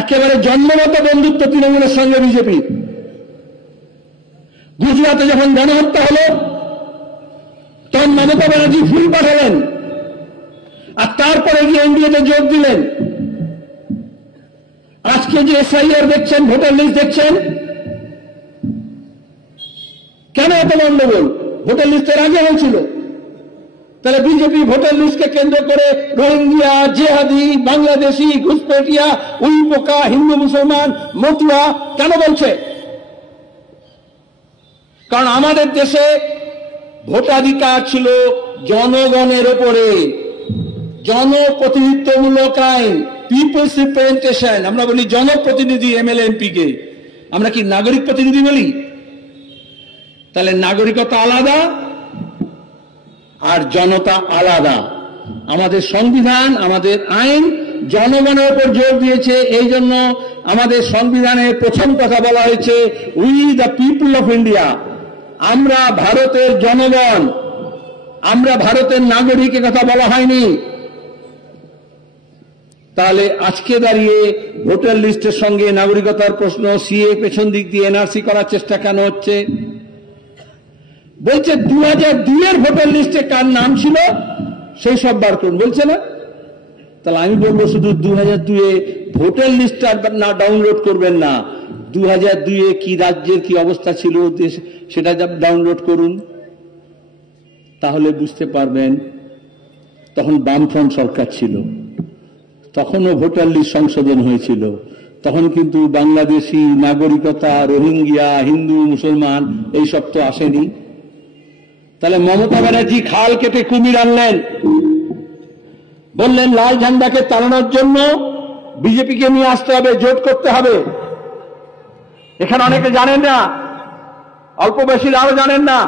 একেবারে জন্মগত বন্ধুত্ব তৃণমূলের সঙ্গে বিজেপি। গুজরাটে যখন গণহত্যা হলো তখন মমতা ব্যানার্জি ফুল পাঠালেন, আর তারপরে গিয়ে এনডিএতে যোগ দিলেন। আজকে যে এসআইআর দেখছেন, ভোটার লিস্ট দেখছেন, কেন এত গন্ডগোল? ভোটার লিস্টের আগে হয়েছিল। তাহলে বিজেপি ভোটার লিস্টকে কেন্দ্র করে রোহিঙ্গিয়া, জেহাদি, বাংলাদেশি, ঘুষপেটিয়া, উইপোকা, হিন্দু মুসলমান, মতুয়া কেন বলছে? কারণ আমাদের দেশে ভোটাধিকার ছিল জনগণের ওপরে, জনপ্রতিনিধিত্বমূলক আইন, পিপলস রিপ্রেজেন্টেশন। আমরা বলি জনপ্রতিনিধি, এমএলএ, এমপি কে। আমরা কি নাগরিক প্রতিনিধি বলি? তাহলে নাগরিকতা আলাদা আর জনতা আলাদা। আমাদের সংবিধান, আমাদের আইন জনগণের উপর জোর দিয়েছে। এই জন্য আমাদের সংবিধানের প্রথম কথা বলা হয়েছে, we the people of India. আমরা ভারতের জনগণ, আমরা ভারতের নাগরিক, কথা বলা হয়নি। তাহলে আজকে দাঁড়িয়ে ভোটার লিস্টের সঙ্গে নাগরিকতার প্রশ্ন, সিএ পেছন দিক দিয়ে এনআরসি করার চেষ্টা কেন হচ্ছে? বলছে 2002 এর ভোটার লিস্টে কার নাম ছিল সেই সব বার করুন, বলছে না? তাহলে আমি বলবো শুধু 2002 এ ভোটার লিস্টটা না ডাউনলোড করবেন না, 2002 এ কি রাজ্যের কি অবস্থা ছিল সেটা ডাউনলোড করুন, তাহলে বুঝতে পারবেন। তখন বামফ্রন্ট সরকার ছিল, তখনও ভোটার লিস্ট সংশোধন হয়েছিল, তখন কিন্তু বাংলাদেশি, নাগরিকতা, রোহিঙ্গিয়া, হিন্দু, মুসলমান এইসব তো আসেনি। তাহলে মমতা ব্যানার্জি খাল কেটে কুমির আনলেন, বললেন লাল ঝান্ডাকে তাড়ানোর জন্য বিজেপিকে নিয়ে আসতে হবে, জোট করতে হবে। এখানে অনেকে জানেন না, অল্প বেশি আরো জানেন না।